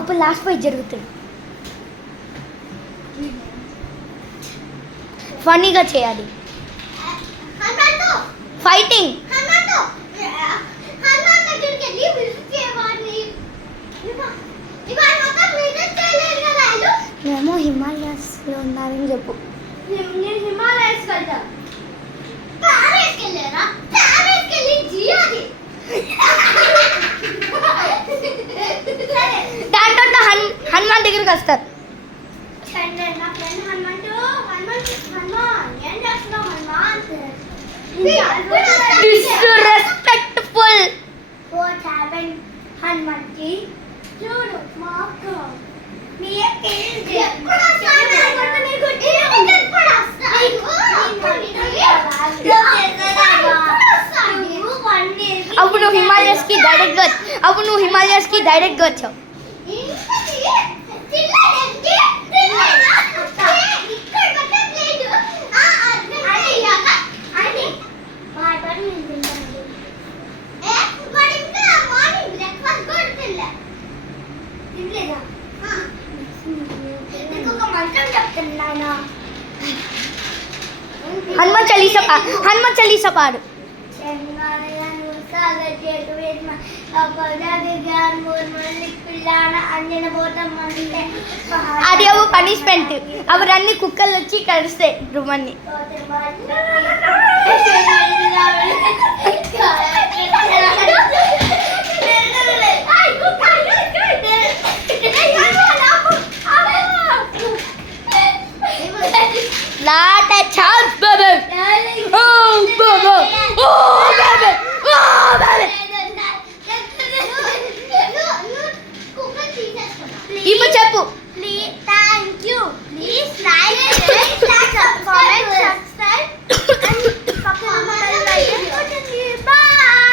అప్పుడు last fight జరుగుతుంది. ఫన్నీగా చేయాలి ఫైటింగ్. మేము హిమాలయాస్లో ఉన్నారని చెప్పు. దాంట్లో హనుమాన్ దగ్గరికి వస్తారు. డిస్రెస్పెక్ట్ఫుల్ హనుమాన్కి చూడు మాకు అప్పుడు నువ్వు హిమాలయస్కి డైరెక్ట్గా వచ్చావు. హనుమాన్ చాలీసా పాడు. అది అవి పనిష్మెంట్. అవి అన్ని కుక్కలు వచ్చి కలుస్తాయి రుమన్ని. Not a chance, baby. Oh, baby. Oh, baby. Oh, baby. Ibu చెప్పు. Please, thank you. Please like, share, comment, subscribe.